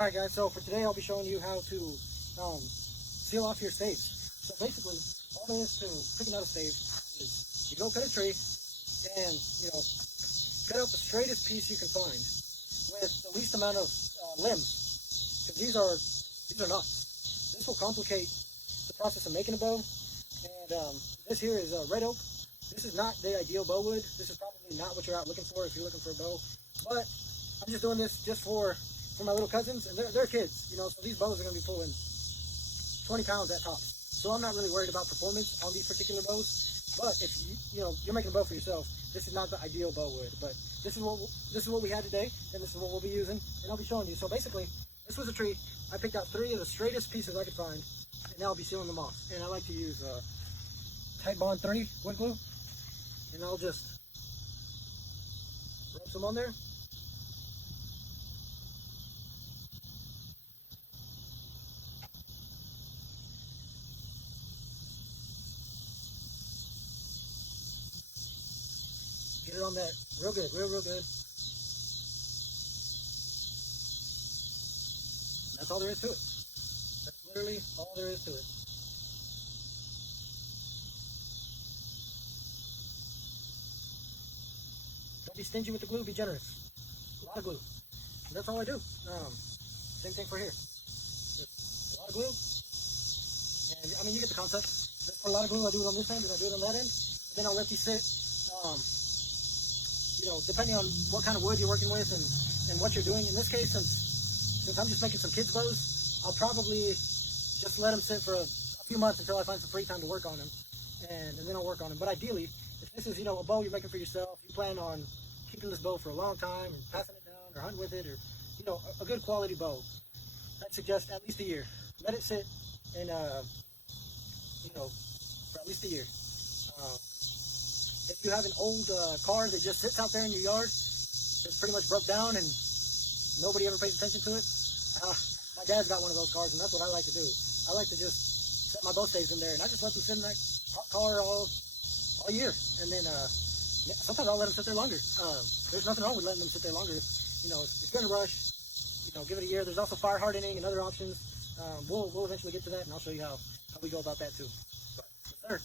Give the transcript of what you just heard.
Alright guys, so for today I'll be showing you how to seal off your staves. So basically, all there is to picking out a stave is you go cut a tree and, cut out the straightest piece you can find with the least amount of limbs. Because these are knots. This will complicate the process of making a bow. And this here is red oak. This is not the ideal bow wood. This is probably not what you're out looking for if you're looking for a bow. But I'm just doing this just for my little cousins, and they're kids, so these bows are going to be pulling 20 pounds at tops. So I'm not really worried about performance on these particular bows. But if you're making a bow for yourself, this is not the ideal bow wood. But this is what we had today, and this is what we'll be using, and I'll be showing you. So basically, this was a tree. I picked out 3 of the straightest pieces I could find, and now I'll be sealing them off. And I like to use Tight Bond 30 wood glue, and I'll just rub some on there. Get it on that real good, real good. That's all there is to it. That's literally all there is to it. Don't be stingy with the glue, be generous. A lot of glue. And that's all I do. Same thing for here. Just a lot of glue. And I mean, you get the concept. Just for a lot of glue, I do it on this end and I do it on that end. And then I'll let these sit. Depending on what kind of wood you're working with and what you're doing. In this case, since I'm just making some kids' bows, I'll probably just let them sit for a few months until I find some free time to work on them, and then I'll work on them. But ideally, if this is a bow you're making for yourself, you plan on keeping this bow for a long time and passing it down or hunting with it, or a good quality bow, I'd suggest at least a year. Let it sit and for at least a year. If you have an old car that just sits out there in your yard, it's pretty much broke down and nobody ever pays attention to it. My dad's got one of those cars, and that's what I like to do. I like to just set my bow staves in there, and I just let them sit in that car all year. And then sometimes I'll let them sit there longer. There's nothing wrong with letting them sit there longer. If you're gonna rush, give it a year. There's also fire hardening and other options. We'll eventually get to that, and I'll show you how we go about that too. But, yes, sir.